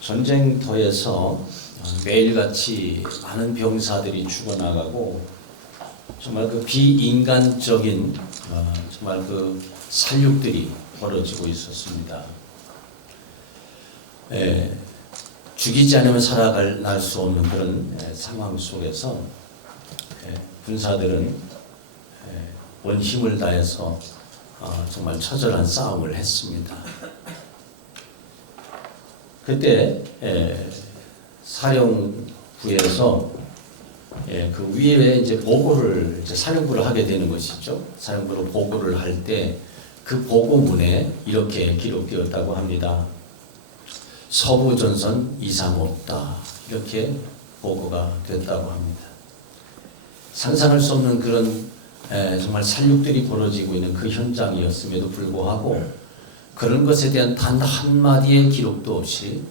전쟁터에서 매일같이 많은 병사들이 죽어나가고 정말 그 비인간적인 정말 그 살육들이 벌어지고 있었습니다. 죽이지 않으면 살아날 수 없는 그런 상황 속에서 군사들은 온 힘을 다해서 정말 처절한 싸움을 했습니다. 그때 사령부에서 그 위에 이제 보고를 사령부를 하게 되는 것이죠. 사령부로 보고를 할 때 그 보고문에 이렇게 기록되었다고 합니다. 서부전선 이상 없다. 이렇게 보고가 됐다고 합니다. 상상할 수 없는 그런 정말 살육들이 벌어지고 있는 그 현장이었음에도 불구하고 그런 것에 대한 단 한마디의 기록도 없이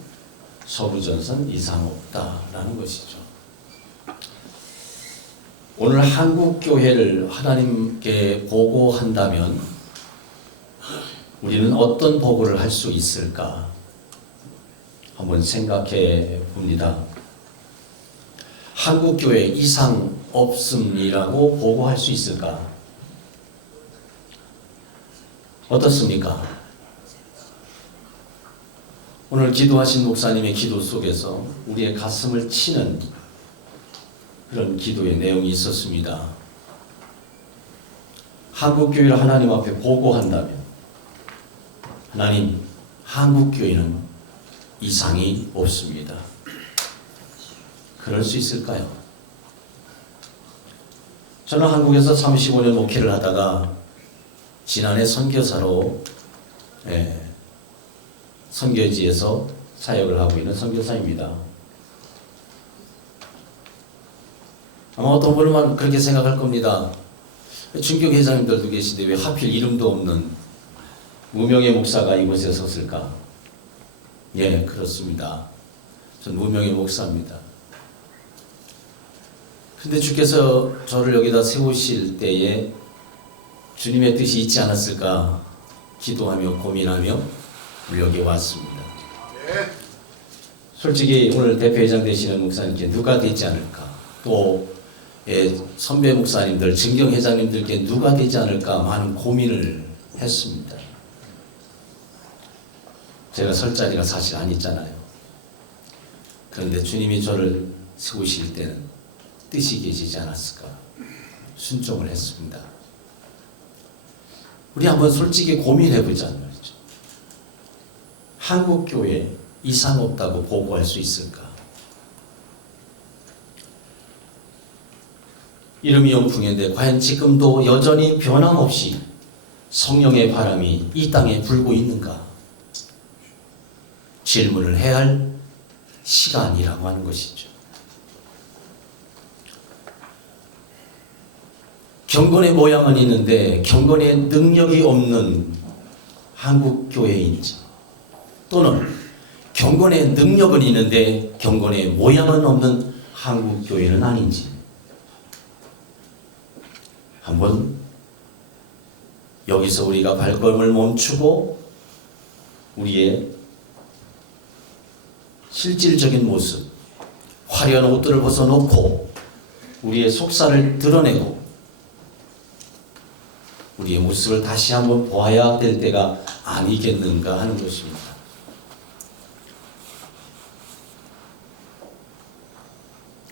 서부전선 이상 없다라는 것이죠. 오늘 한국교회를 하나님께 보고한다면 우리는 어떤 보고를 할 수 있을까? 한번 생각해 봅니다. 한국교회 이상 없음이라고 보고할 수 있을까? 어떻습니까? 오늘 기도하신 목사님의 기도 속에서 우리의 가슴을 치는 그런 기도의 내용이 있었습니다. 한국교회를 하나님 앞에 보고한다면 하나님, 한국교회는 이상이 없습니다. 그럴 수 있을까요? 저는 한국에서 35년 목회를 하다가 지난해 선교사로 선교지에서 사역을 하고 있는 선교사입니다. 아마 어떤 분은 그렇게 생각할 겁니다. 중교회장님들도 계시는데 왜 하필 이름도 없는 무명의 목사가 이곳에 섰을까? 예, 그렇습니다. 전 무명의 목사입니다. 근데 주께서 저를 여기다 세우실 때에 주님의 뜻이 있지 않았을까 기도하며 고민하며 여기 왔습니다. 솔직히 오늘 대표회장 되시는 목사님께 누가 되지 않을까? 또 선배 목사님들, 증경회장님들께 누가 되지 않을까 많은 고민을 했습니다. 제가 설 자리가 사실 안 있잖아요. 그런데 주님이 저를 세우실 때는 뜻이 계시지 않았을까 순종을 했습니다. 우리 한번 솔직히 고민해보자는 말이죠. 한국교회 이상 없다고 보고할 수 있을까? 이름이 용풍인데 과연 지금도 여전히 변함없이 성령의 바람이 이 땅에 불고 있는가? 질문을 해야 할 시간이라고 하는 것이죠. 경건의 모양은 있는데 경건의 능력이 없는 한국교회인지, 또는 경건의 능력은 있는데 경건의 모양은 없는 한국교회는 아닌지 한번 여기서 우리가 발걸음을 멈추고 우리의 실질적인 모습, 화려한 옷들을 벗어놓고 우리의 속살을 드러내고 우리의 모습을 다시 한번 보아야 될 때가 아니겠는가 하는 것입니다.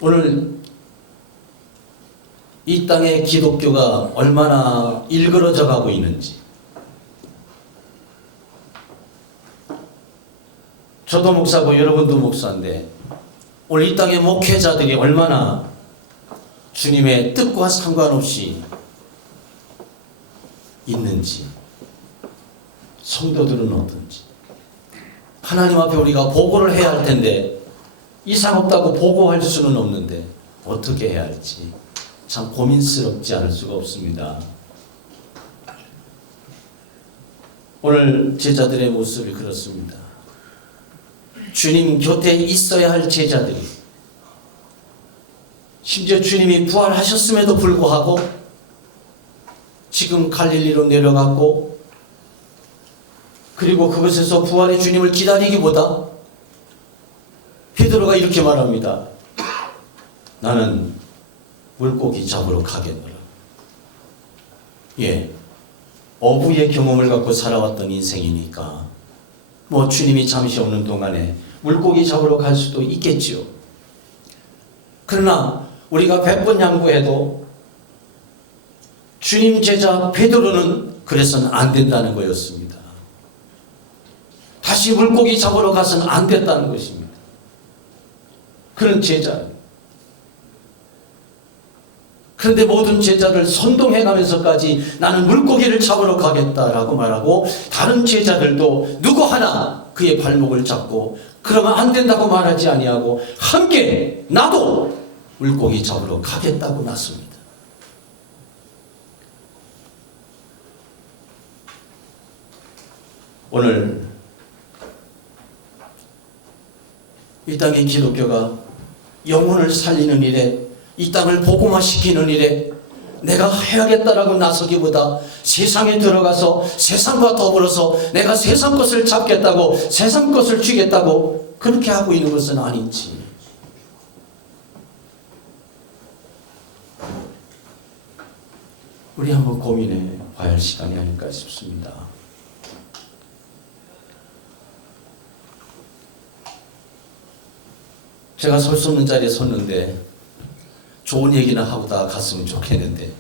오늘 이 땅의 기독교가 얼마나 일그러져 가고 있는지, 저도 목사고 여러분도 목사인데 오늘 이 땅의 목회자들이 얼마나 주님의 뜻과 상관없이 있는지, 성도들은 어떤지, 하나님 앞에 우리가 보고를 해야 할 텐데 이상 없다고 보고할 수는 없는데 어떻게 해야 할지 참 고민스럽지 않을 수가 없습니다. 오늘 제자들의 모습이 그렇습니다. 주님 곁에 있어야 할 제자들이, 심지어 주님이 부활하셨음에도 불구하고 지금 갈릴리로 내려갔고, 그리고 그곳에서 부활의 주님을 기다리기보다 베드로가 이렇게 말합니다. 나는 물고기 잡으러 가겠노라. 예, 어부의 경험을 갖고 살아왔던 인생이니까 뭐 주님이 잠시 없는 동안에 물고기 잡으러 갈 수도 있겠지요. 그러나 우리가 100번 양보해도 주님 제자 베드로는 그래서는 안 된다는 거였습니다. 다시 물고기 잡으러 가서는 안 됐다는 것입니다. 그런 제자. 그런데 모든 제자를 선동해가면서까지 나는 물고기를 잡으러 가겠다라고 말하고 다른 제자들도 누구 하나 그의 발목을 잡고 그러면 안 된다고 말하지 아니하고 함께 나도 물고기 잡으러 가겠다고 났습니다. 오늘 이 땅의 기독교가 영혼을 살리는 일에 이 땅을 복음화시키는 일에 내가 해야겠다라고 나서기보다 세상에 들어가서 세상과 더불어서 내가 세상 것을 잡겠다고 세상 것을 쥐겠다고 그렇게 하고 있는 것은 아닌지 우리 한번 고민해 봐야 할 시간이 아닐까 싶습니다. 제가 설 수 없는 자리에 섰는데 좋은 얘기나 하고 다 갔으면 좋겠는데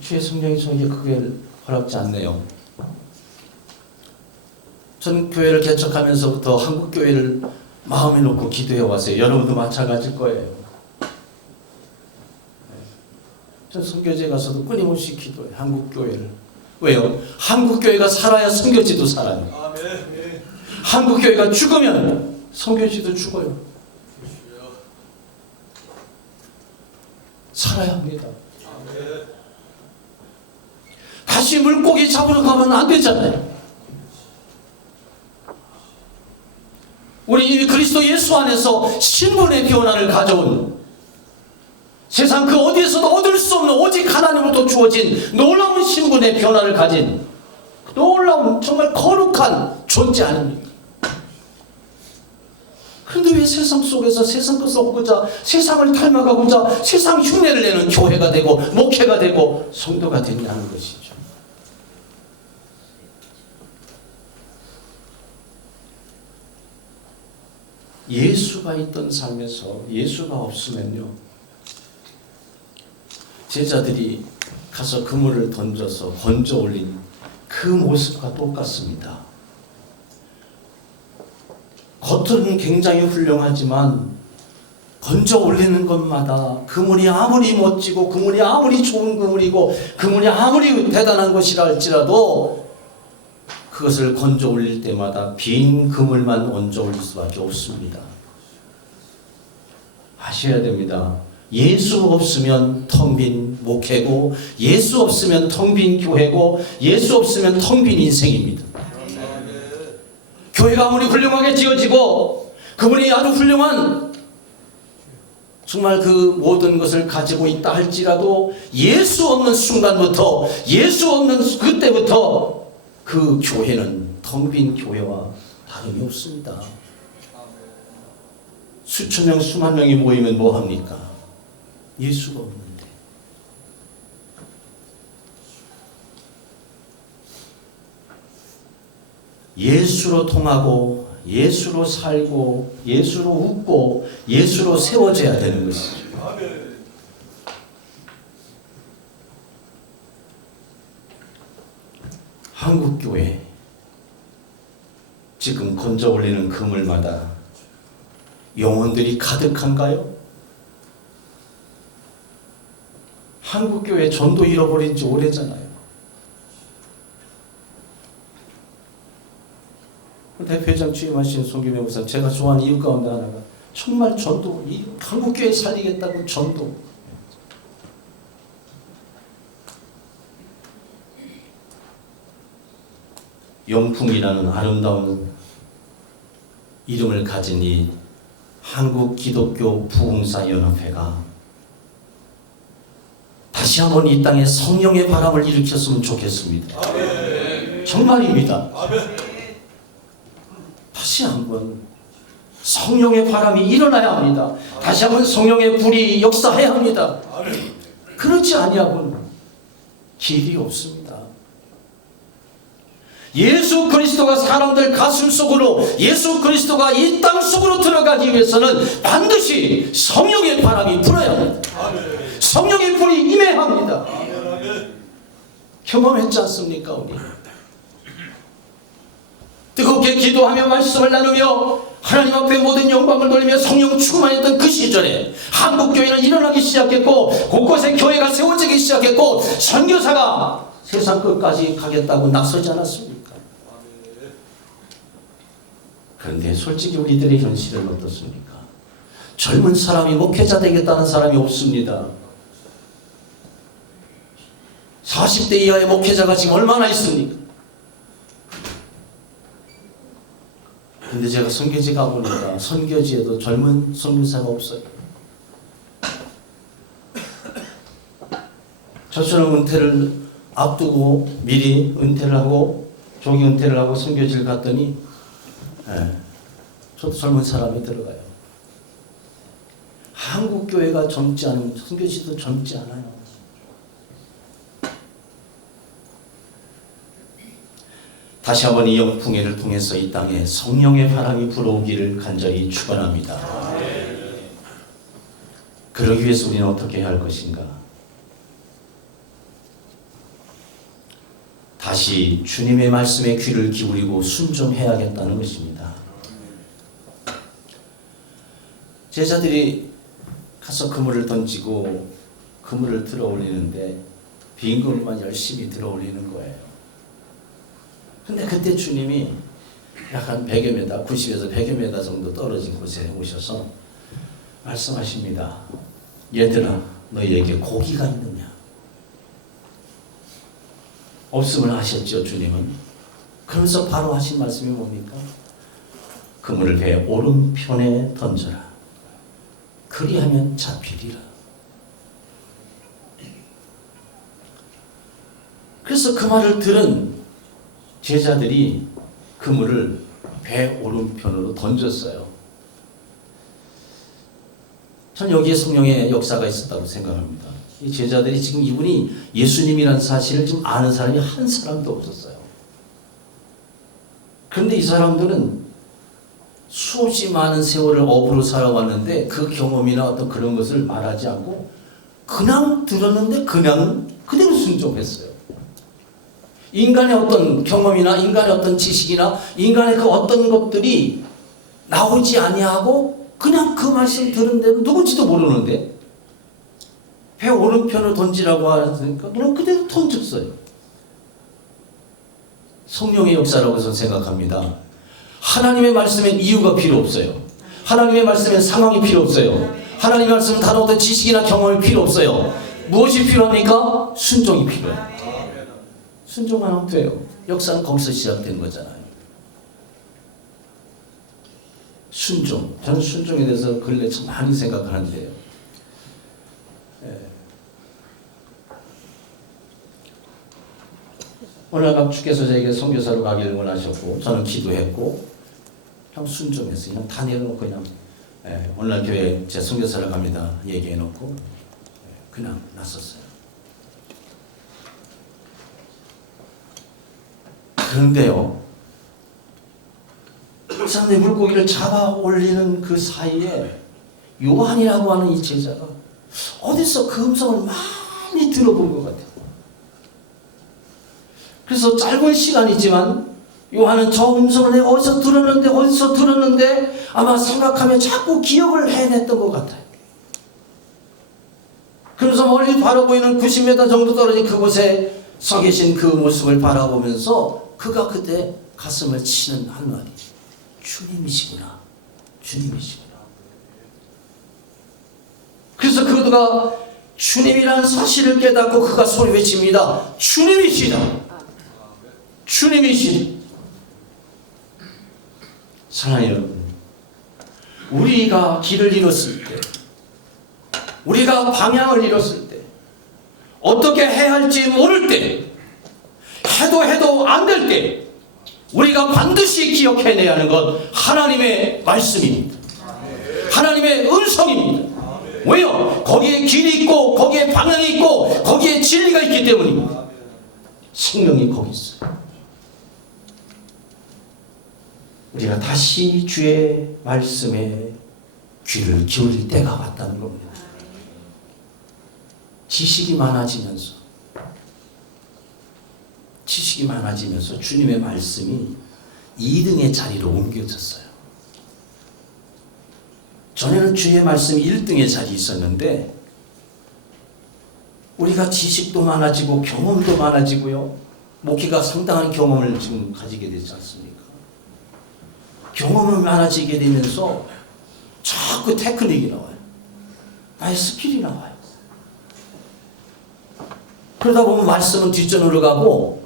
주의 성령이 저에게 그게 허락지 않네요. 저는 교회를 개척하면서부터 한국교회를 마음에 놓고 기도해 왔어요. 여러분도 마찬가지일 거예요. 전 선교지에 가서도 끊임없이 기도해요. 한국교회를. 왜요? 한국교회가 살아야 선교지도 살아요. 한국교회가 죽으면 선교지도 죽어요. 살아야 합니다. 다시 물고기 잡으러 가면 안 되잖아요. 우리 그리스도 예수 안에서 신분의 변화를 가져온 세상 그 어디에서도 얻을 수 없는 오직 하나님으로부터 주어진 놀라운 신분의 변화를 가진 놀라운 정말 거룩한 존재 아닙니까? 그런데 왜 세상 속에서 세상 것을 얻고자 세상을 닮아가고자 세상 흉내를 내는 교회가 되고 목회가 되고 성도가 된다는 것이죠. 예수가 있던 삶에서 예수가 없으면요 제자들이 가서 그물을 던져서 건져 올린 그 모습과 똑같습니다. 겉은 굉장히 훌륭하지만 건져 올리는 것마다 그물이 아무리 멋지고 그물이 아무리 좋은 그물이고 그물이 아무리 대단한 것이라 할지라도 그것을 건져 올릴 때마다 빈 그물만 얹어 올릴 수밖에 없습니다. 아셔야 됩니다. 예수 없으면 텅 빈 목회고 예수 없으면 텅 빈 교회고 예수 없으면 텅 빈 인생입니다. 교회가 아무리 훌륭하게 지어지고 그분이 아주 훌륭한 정말 그 모든 것을 가지고 있다 할지라도 예수 없는 순간부터 예수 없는 그때부터 그 교회는 텅 빈 교회와 다름이 없습니다. 수천 명 수만 명이 모이면 뭐합니까? 예수가 없는데. 예수로 통하고 예수로 살고 예수로 웃고 예수로 세워져야 되는 것이죠. 한국교회 지금 건져 올리는 그물마다 영혼들이 가득한가요? 한국교회 전도 잃어버린 지 오래잖아요. 대표회장 취임하신 송기명 목사 제가 좋아하는 이유 가운데 하나가 정말 전도, 이 한국교회 살리겠다고 전도. 영풍이라는 아름다운 이름을 가진 이 한국 기독교 부흥사 연합회가 다시 한번 이 땅에 성령의 바람을 일으켰으면 좋겠습니다. 아멘. 정말입니다. 아멘. 다시 한번 성령의 바람이 일어나야 합니다. 다시 한번 성령의 불이 역사해야 합니다. 그렇지 아니하고는 길이 없습니다. 예수 그리스도가 사람들 가슴 속으로, 예수 그리스도가 이 땅 속으로 들어가기 위해서는 반드시 성령의 바람이 불어야 합니다. 성령의 불이 임해야 합니다. 경험했지 않습니까 우리? 뜨겁게 기도하며 말씀을 나누며 하나님 앞에 모든 영광을 돌리며 성령 충만했던 그 시절에 한국교회는 일어나기 시작했고, 곳곳에 교회가 세워지기 시작했고, 선교사가 세상 끝까지 가겠다고 나서지 않았습니까? 그런데 솔직히 우리들의 현실은 어떻습니까? 젊은 사람이 목회자 되겠다는 사람이 없습니다. 40대 이하의 목회자가 지금 얼마나 있습니까? 근데 제가 선교지 가보니까 선교지에도 젊은 선교사가 없어요. 저처럼 은퇴를 앞두고 미리 은퇴를 하고 조기 은퇴를 하고 선교지를 갔더니 저도 젊은 사람이 들어가요. 한국 교회가 젊지 않으면 선교지도 젊지 않아요. 다시 한번 이 영풍회를 통해서 이 땅에 성령의 바람이 불어오기를 간절히 축원합니다. 그러기 위해서 우리는 어떻게 해야 할 것인가? 다시 주님의 말씀에 귀를 기울이고 순종해야겠다는 것입니다. 제자들이 가서 그물을 던지고 그물을 들어 올리는데 빈 그물만 열심히 들어 올리는 거예요. 근데 그때 주님이 약간 100여 미터, 90에서 100여 미터 정도 떨어진 곳에 오셔서 말씀하십니다. 얘들아, 너희에게 고기가 있느냐? 없음을 아셨죠, 주님은? 그러면서 바로 하신 말씀이 뭡니까? 그물을 배 오른편에 던져라. 그리하면 잡히리라. 그래서 그 말을 들은 제자들이 그물을 배 오른편으로 던졌어요. 전 여기에 성령의 역사가 있었다고 생각합니다. 이 제자들이 지금 이분이 예수님이라는 사실을 지금 아는 사람이 한 사람도 없었어요. 그런데 이 사람들은 수없이 많은 세월을 어부로 살아왔는데 그 경험이나 어떤 그런 것을 말하지 않고 그냥 들었는데 그냥 그대로 순종했어요. 인간의 어떤 경험이나 인간의 어떤 지식이나 인간의 그 어떤 것들이 나오지 아니하고 그냥 그 말씀 들은 대로 누군지도 모르는데 배 오른편을 던지라고 하니까 그냥 그대로 던졌어요. 성령의 역사라고 저는 생각합니다. 하나님의 말씀엔 이유가 필요 없어요. 하나님의 말씀엔 상황이 필요 없어요. 하나님의 말씀은 다른 어떤 지식이나 경험이 필요 없어요. 무엇이 필요합니까? 순종이 필요해요. 순종만 하면 돼요. 역사는 거기서 시작된 거잖아요. 순종. 저는 순종에 대해서 근래 참 많이 생각하는데요. 오늘 주께서 저에게 선교사로 가기를 원하셨고 저는 기도했고 그냥 순종했어요. 그냥 다 내려놓고 그냥 오늘날 교회 제 선교사로 갑니다 얘기해놓고 그냥 나섰어요. 그런데요, 사람들이 물고기를 잡아 올리는 그 사이에 요한이라고 하는 이 제자가 어디서 그 음성을 많이 들어본 것 같아요. 그래서 짧은 시간이지만 요한은 저 음성을 내가 어디서 들었는데 아마 생각하며 자꾸 기억을 해냈던 것 같아요. 그래서 멀리 바로 보이는 90m 정도 떨어진 그곳에 서 계신 그 모습을 바라보면서 그가 그때 가슴을 치는 한마디, 주님이시구나, 주님이시구나. 그래서 그가 주님이라는 사실을 깨닫고 그가 소리 외칩니다. 주님이시다, 주님이시다. 사랑하는 여러분, 우리가 길을 잃었을 때, 우리가 방향을 잃었을 때, 어떻게 해야 할지 모를 때, 해도 안 될 때 우리가 반드시 기억해내야 하는 것 하나님의 말씀입니다. 하나님의 음성입니다. 왜요? 거기에 길이 있고 거기에 방향이 있고 거기에 진리가 있기 때문입니다. 생명이 거기 있어요. 우리가 다시 주의 말씀에 귀를 기울일 때가 왔다는 겁니다. 지식이 많아지면서 주님의 말씀이 2등의 자리로 옮겨졌어요. 전에는 주의 말씀이 1등의 자리에 있었는데 우리가 지식도 많아지고 경험도 많아지고요. 목회가 상당한 경험을 지금 가지게 되지 않습니까? 경험이 많아지게 되면서 자꾸 테크닉이 나와요. 나의 스킬이 나와요. 그러다 보면 말씀은 뒷전으로 가고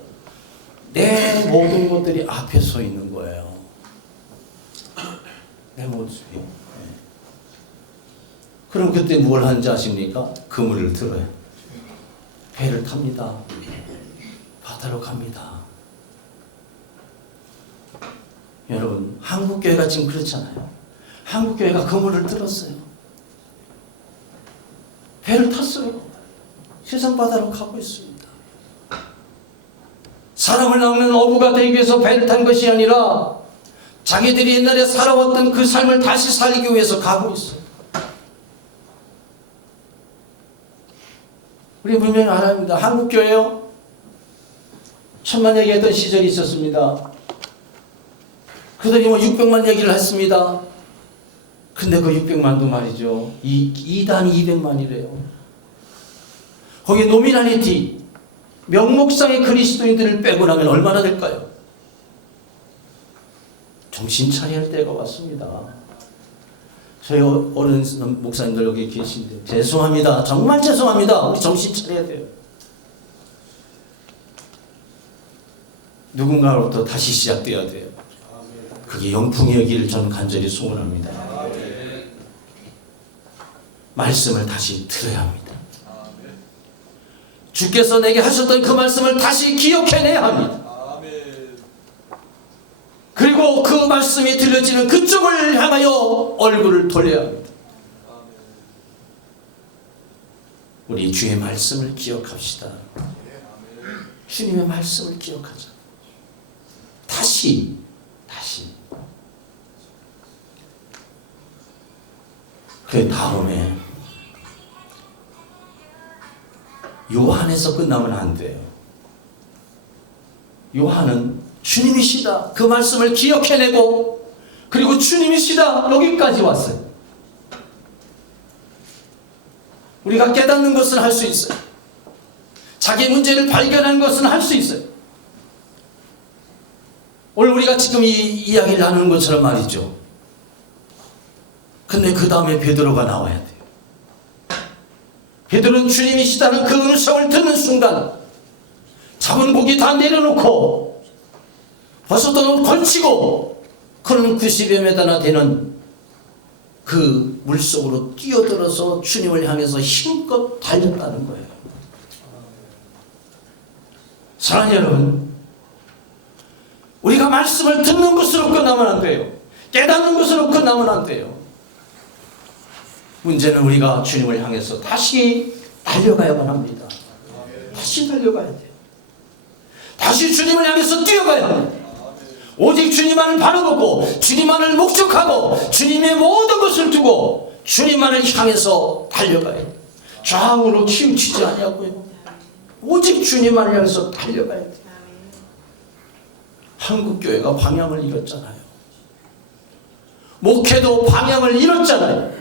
내 모든 것들이 앞에 서 있는 거예요. 내 모습이. 그럼 그때 뭘 하는지 아십니까? 그물을 들어요. 배를 탑니다. 바다로 갑니다. 여러분, 한국교회가 지금 그렇잖아요. 한국교회가 그물을 들었어요. 배를 탔어요. 세상 바다로 가고 있습니다. 사람을 낚는 어부가 되기 위해서 배를 탄 것이 아니라 자기들이 옛날에 살아왔던 그 삶을 다시 살기 위해서 가고 있어요. 우리 분명히 알아야 합니다. 한국교회요. 천만 얘기했던 시절이 있었습니다. 그들이 600만 얘기를 했습니다. 근데 그 600만도 말이죠. 이단이 200만이래요. 거기에 노미나리티, 명목상의 그리스도인들을 빼고 나면 얼마나 될까요? 정신 차려야 할 때가 왔습니다. 저희 어른 목사님들 여기 계신데 죄송합니다. 정말 죄송합니다. 우리 정신 차려야 돼요. 누군가로부터 다시 시작돼야 돼요. 그게 영풍이었기를 저는 간절히 소원합니다. 말씀을 다시 들어야 합니다. 주께서 내게 하셨던 그 말씀을 다시 기억해내야 합니다. 그리고 그 말씀이 들려지는 그쪽을 향하여 얼굴을 돌려야 합니다. 우리 주의 말씀을 기억합시다. 주님의 말씀을 기억하자. 다시 그 다음에 요한에서 끝나면 안 돼요. 요한은 주님이시다 그 말씀을 기억해내고 그리고 주님이시다 여기까지 왔어요. 우리가 깨닫는 것은 할 수 있어요. 자기 문제를 발견하는 것은 할 수 있어요. 오늘 우리가 지금 이 이야기를 나누는 것처럼 말이죠. 근데 그 다음에 베드로가 나와야 돼요. 베드로는 주님이시다는 그 음성을 듣는 순간 잡은 고기 다 내려놓고 벗었던 옷 걸치고 그는 90여 미터나 되는 그 물속으로 뛰어들어서 주님을 향해서 힘껏 달렸다는 거예요. 사랑하는 여러분, 우리가 말씀을 듣는 것으로 끝나면 안 돼요. 깨닫는 것으로 끝나면 안 돼요. 문제는 우리가 주님을 향해서 다시 달려가야만 합니다. 다시 달려가야 돼요. 다시 주님을 향해서 뛰어가야 합니다. 오직 주님만을 바라보고 주님만을 목적하고 주님의 모든 것을 두고 주님만을 향해서 달려가야 돼요. 좌우로 치우치지 않냐고요. 오직 주님만을 향해서 달려가야 돼요. 한국교회가 방향을 잃었잖아요. 목회도 방향을 잃었잖아요.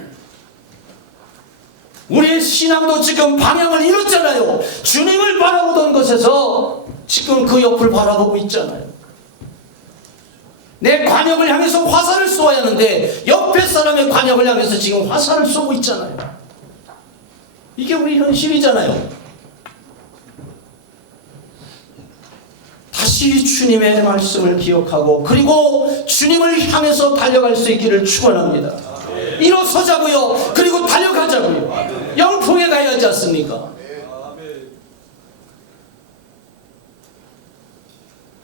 우리의 신앙도 지금 방향을 잃었잖아요. 주님을 바라보던 것에서 지금 그 옆을 바라보고 있잖아요. 내 관역을 향해서 화살을 쏘아야 하는데 옆에 사람의 관역을 향해서 지금 화살을 쏘고 있잖아요. 이게 우리 현실이잖아요. 다시 주님의 말씀을 기억하고 그리고 주님을 향해서 달려갈 수 있기를 축원합니다. 일어서자고요. 그리고 달려가자고요. 영풍에 가야 하지 않습니까?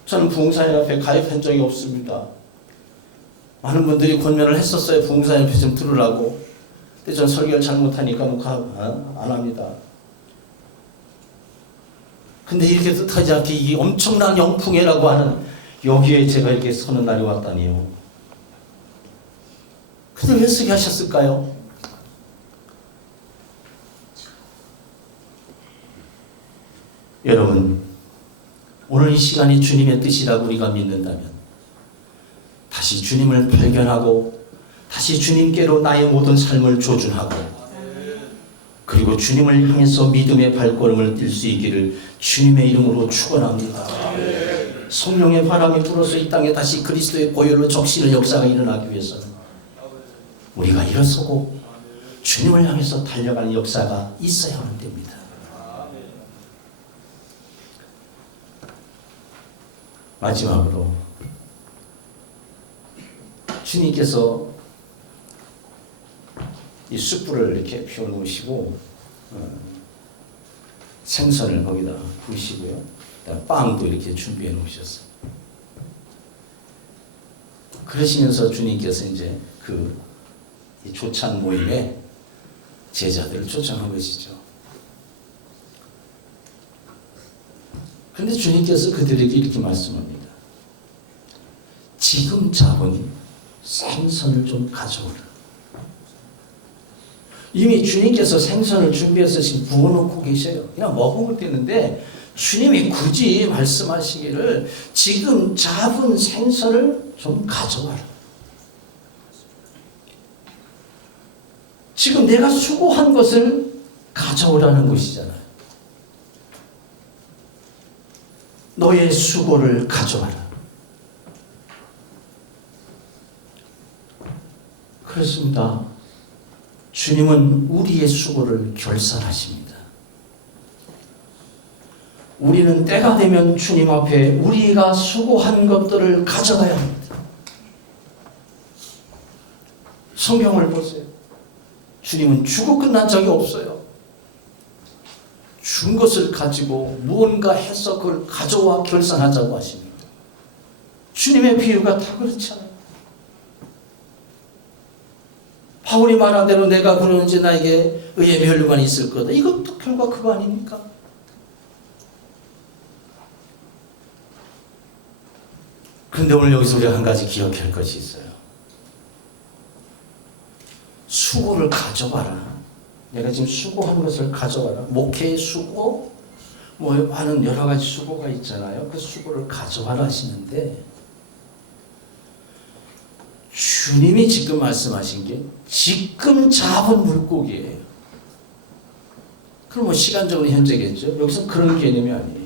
저는 부흥사연합회 가입한 적이 없습니다. 많은 분들이 권면을 했었어요. 부흥사연합회 좀 들으라고. 근데 전 설교를 잘못하니까 안 합니다. 근데 이렇게 뜻하지 않게 이 엄청난 영풍해라고 하는 여기에 제가 이렇게 서는 날이 왔다니요. 근데 왜 쓰게 하셨을까요? 여러분, 오늘 이 시간이 주님의 뜻이라고 우리가 믿는다면 다시 주님을 발견하고 다시 주님께로 나의 모든 삶을 조준하고 그리고 주님을 향해서 믿음의 발걸음을 뛸 수 있기를 주님의 이름으로 축원합니다. 성령의 바람이 불어서 이 땅에 다시 그리스도의 보혈로 적시는 역사가 일어나기 위해서는 우리가 일어서고 주님을 향해서 달려가는 역사가 있어야만 됩니다. 마지막으로 주님께서 이 숯불을 이렇게 피워놓으시고 생선을 거기다 구우시고요. 빵도 이렇게 준비해 놓으셨어요. 그러시면서 주님께서 이제 그 조찬 모임에 제자들을 초청한 것이죠. 그런데 주님께서 그들에게 이렇게 말씀합니다. 지금 잡은 생선을 좀 가져오라. 이미 주님께서 생선을 준비해서 지금 부어놓고 계셔요. 그냥 먹으면 되는데 주님이 굳이 말씀하시기를 지금 잡은 생선을 좀 가져와라. 지금 내가 수고한 것을 가져오라는 것이잖아요. 너의 수고를 가져와라. 그렇습니다. 주님은 우리의 수고를 결산하십니다. 우리는 때가 되면 주님 앞에 우리가 수고한 것들을 가져가야 합니다. 성경을 보세요. 주님은 주고 끝난 적이 없어요. 준 것을 가지고 무언가 해서 그걸 가져와 결산하자고 하십니다. 주님의 비유가 다 그렇잖아요. 바울이 말한 대로 내가 그러는지 나에게 의의 멸류관이 있을 거다. 이것도 결과 그거 아닙니까? 그런데 오늘 여기서 우리가 한 가지 기억할 것이 있어요. 수고를 가져와라. 내가 지금 수고한 것을 가져와라. 목회의 수고, 많은 여러 가지 수고가 있잖아요. 그 수고를 가져와라 하시는데 주님이 지금 말씀하신 게 지금 잡은 물고기예요. 그럼 시간적으로 현재겠죠. 여기서 그런 개념이 아니에요.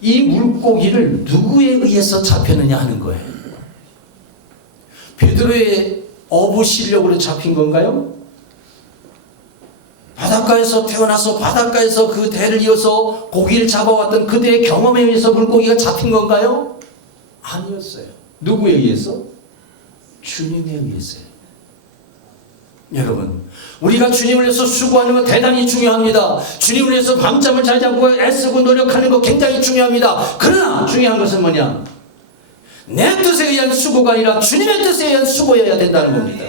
이 물고기를 누구에 의해서 잡혔느냐 하는 거예요. 베드로의 어부 실력으로 잡힌 건가요? 바닷가에서 태어나서 바닷가에서 그 대를 이어서 고기를 잡아왔던 그들의 경험에 의해서 물고기가 잡힌 건가요? 아니었어요. 누구에 의해서? 주님에 의해서요. 여러분, 우리가 주님을 위해서 수고하는 건 대단히 중요합니다. 주님을 위해서 밤잠을 자지 않고 애쓰고 노력하는 거 굉장히 중요합니다. 그러나 중요한 것은 뭐냐? 내 뜻에 의한 수고가 아니라 주님의 뜻에 의한 수고여야 된다는 겁니다.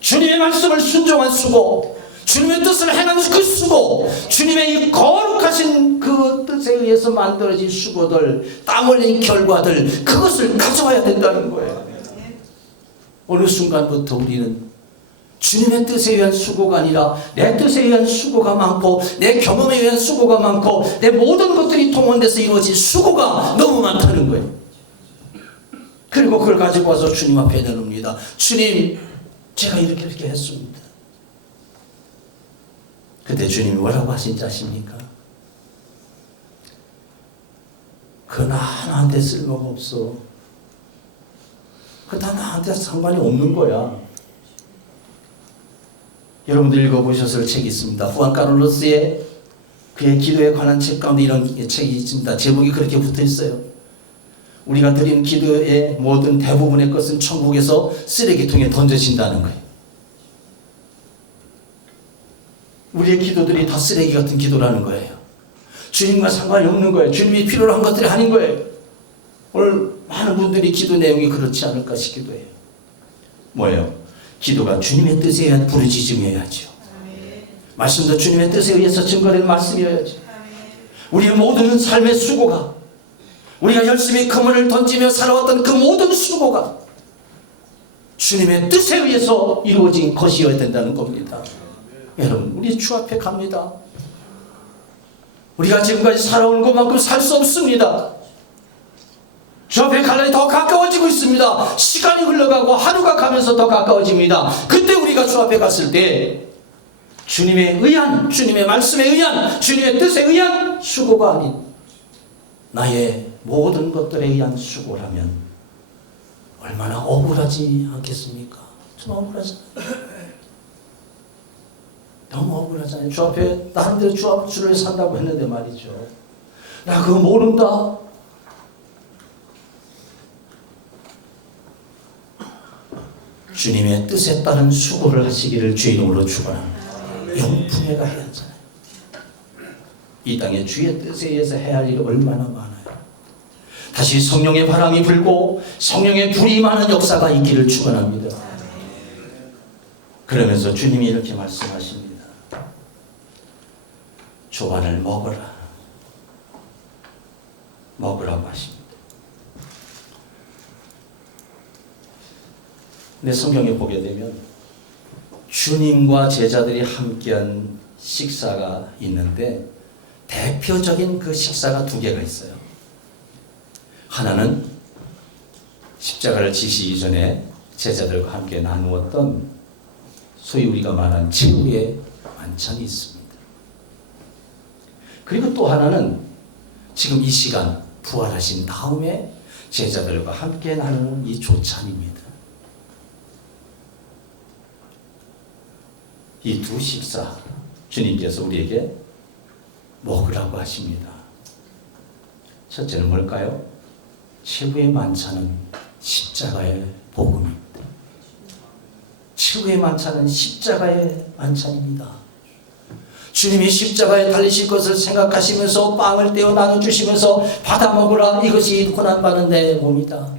주님의 말씀을 순종한 수고, 주님의 뜻을 행한 그 수고, 주님의 이 거룩하신 그 뜻에 의해서 만들어진 수고들, 땀 흘린 결과들, 그것을 가져와야 된다는 거예요. 어느 순간부터 우리는 주님의 뜻에 의한 수고가 아니라 내 뜻에 의한 수고가 많고 내 경험에 의한 수고가 많고 내 모든 것들이 동원돼서 이루어진 수고가 너무 많다는 거예요. 그리고 그걸 가지고 와서 주님 앞에 내놓습니다. 주님, 제가 이렇게 했습니다. 그때 주님이 뭐라고 하신지 아십니까? 그건 하나한테 쓸모가 없어. 그건 다 나한테 상관이 없는 거야. 여러분들 읽어보셨을 책이 있습니다. 후안 카를로스의 그의 기도에 관한 책 가운데 이런 책이 있습니다. 제목이 그렇게 붙어 있어요. 우리가 드린 기도의 모든 대부분의 것은 천국에서 쓰레기통에 던져진다는 거예요. 우리의 기도들이 다 쓰레기 같은 기도라는 거예요. 주님과 상관이 없는 거예요. 주님이 필요로 한 것들이 아닌 거예요. 오늘 많은 분들이 기도 내용이 그렇지 않을까 싶기도 해요. 뭐예요? 기도가 주님의 뜻에 부르짖음이어야죠. 말씀도 주님의 뜻에 의해서 증거되는 말씀이어야죠. 우리의 모든 삶의 수고가, 우리가 열심히 그물을 던지며 살아왔던 그 모든 수고가 주님의 뜻에 의해서 이루어진 것이어야 된다는 겁니다. 여러분, 우리 주 앞에 갑니다. 우리가 지금까지 살아온 것만큼 살 수 없습니다. 주 앞에 갈 날이 더 가까워지고 있습니다. 시간이 흘러가고 하루가 가면서 더 가까워집니다. 그때 우리가 주 앞에 갔을 때 주님에 의한, 주님의 말씀에 의한, 주님의 뜻에 의한 수고가 아닌 나의 모든 것들에 의한 수고라면 얼마나 억울하지 않겠습니까? 좀 억울하잖아요. 너무 억울하잖아요. 주 앞에 나름대로 주 앞 주를 산다고 했는데 말이죠. 나 그거 모른다. 주님의 뜻에 따른 수고를 하시기를 주의 이름으로 축원합니다. 영풍회가 해야 하잖아요. 이 땅에 주의 뜻에 의해서 해야 할 일이 얼마나 많아요. 다시 성령의 바람이 불고 성령의 불이 임하는 역사가 있기를 축원합니다. 그러면서 주님이 이렇게 말씀하십니다. 조반을 먹어라. 먹으라고 하십니다. 근데 성경에 보게 되면 주님과 제자들이 함께한 식사가 있는데 대표적인 그 식사가 두 개가 있어요. 하나는 십자가를 지시기 전에 제자들과 함께 나누었던 소위 우리가 말한 최후의 만찬이 있습니다. 그리고 또 하나는 지금 이 시간 부활하신 다음에 제자들과 함께 나누는 이 조찬입니다. 이 두 식사 주님께서 우리에게 먹으라고 하십니다. 첫째는 뭘까요? 최후의 만찬은 십자가의 복음입니다. 최후의 만찬은 십자가의 만찬입니다. 주님이 십자가에 달리실 것을 생각하시면서 빵을 떼어 나눠주시면서 받아 먹으라, 이것이 고난받는 내 몸이다.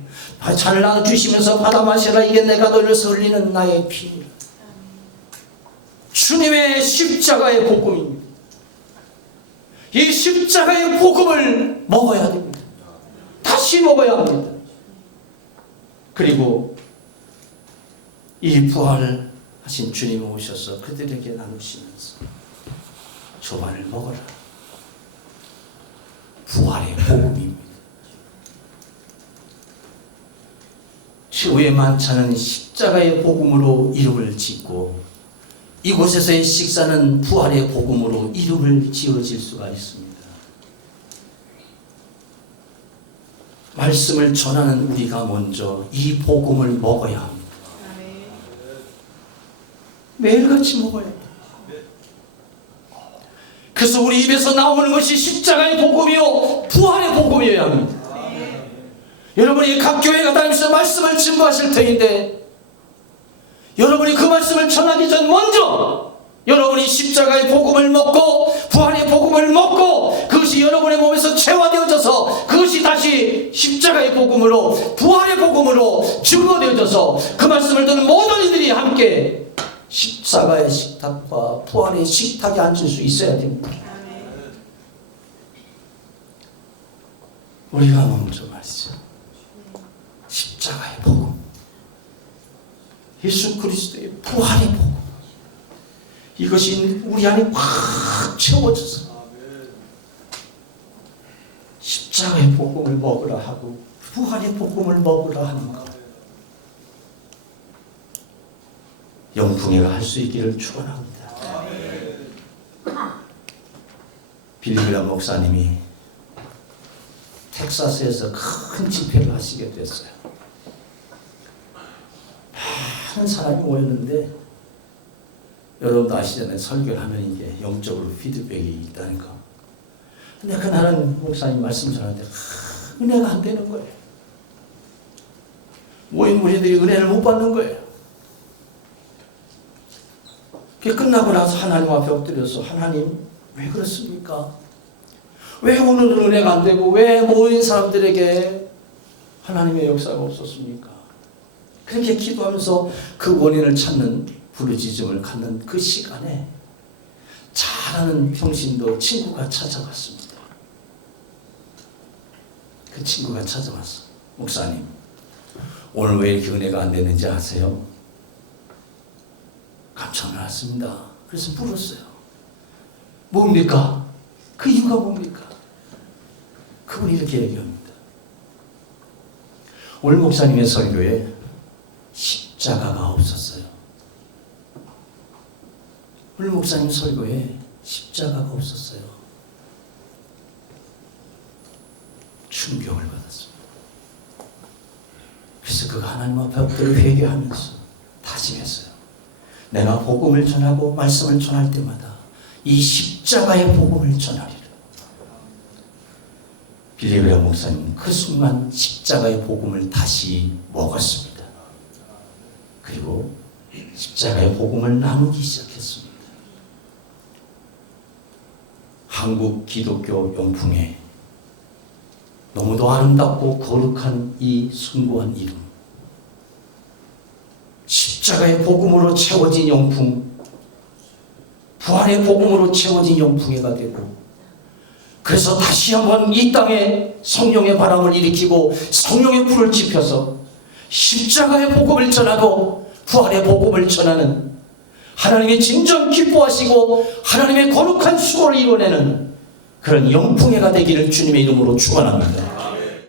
잔을 나눠주시면서 받아 마시라, 이게 내가 너를 위해서 흘리는 나의 피. 주님의 십자가의 복음입니다. 이 십자가의 복음을 먹어야 됩니다. 다시 먹어야 합니다. 그리고 이 부활을 하신 주님이 오셔서 그들에게 나누시면서 조반을 먹어라. 부활의 복음입니다. 최후의 만찬은 십자가의 복음으로 이름을 짓고 이곳에서의 식사는 부활의 복음으로 이름을 지어질 수가 있습니다. 말씀을 전하는 우리가 먼저 이 복음을 먹어야 합니다. 매일같이 먹어야 합니다. 그래서 우리 입에서 나오는 것이 십자가의 복음이요 부활의 복음이어야 합니다. 여러분이 각 교회가 다니면서 말씀을 증거하실 터인데 여러분이 그 말씀을 전하기 전 먼저 여러분이 십자가의 복음을 먹고 부활의 복음을 먹고 그것이 여러분의 몸에서 체화되어져서 그것이 다시 십자가의 복음으로 부활의 복음으로 증거되어져서 그 말씀을 듣는 모든 이들이 함께 십자가의 식탁과 부활의 식탁에 앉을 수 있어야 됩니다. 우리가 먼저 말씀 십자가의 복음, 예수 그리스도의 부활의 복음, 이것이 우리 안에 꽉 채워져서 십자가의 복음을 먹으라 하고 부활의 복음을 먹으라 하는 것, 영풍회가 할 수 있기를 축원합니다. 빌리그람 목사님이 텍사스에서 큰 집회를 하시게 됐어요. 많은 사람이 모였는데 여러분도 아시잖아요. 설교를 하면 이게 영적으로 피드백이 있다는 거. 근데 그날은 목사님 말씀 전하는데 은혜가 안 되는 거예요. 모인 무리들이 은혜를 못 받는 거예요. 그게 끝나고 나서 하나님 앞에 엎드려서 하나님 왜 그렇습니까? 왜 오늘은 은혜가 안 되고 왜 모인 사람들에게 하나님의 역사가 없었습니까? 그렇게 기도하면서 그 원인을 찾는 부르짖음을 갖는 그 시간에 잘하는 평신도 친구가 찾아왔습니다. 그 친구가 찾아왔어. 목사님, 오늘 왜 이렇게 은혜가 안 되는지 아세요? 깜짝 놀랐습니다. 그래서 물었어요. 뭡니까? 그 이유가 뭡니까? 그분이 이렇게 얘기합니다. 오늘 목사님의 설교에 십자가가 없었어요. 오늘 목사님 설교에 십자가가 없었어요. 충격을 받았습니다. 그래서 그가 하나님 앞에 엎드려 회개하면서 다짐했어요. 내가 복음을 전하고 말씀을 전할 때마다 이 십자가의 복음을 전하리라. 빌리그레 목사님은 그 순간 십자가의 복음을 다시 먹었습니다. 그리고 십자가의 복음을 나누기 시작했습니다. 한국 기독교 영풍에 너무도 아름답고 거룩한 이 숭고한 이름, 십자가의 복음으로 채워진 영풍, 부활의 복음으로 채워진 영풍회가 되고, 그래서 다시 한번 이 땅에 성령의 바람을 일으키고 성령의 불을 지펴서 십자가의 복음을 전하고 부활의 복음을 전하는, 하나님의 진정 기뻐하시고 하나님의 거룩한 수고를 이뤄내는 그런 영풍회가 되기를 주님의 이름으로 축원합니다.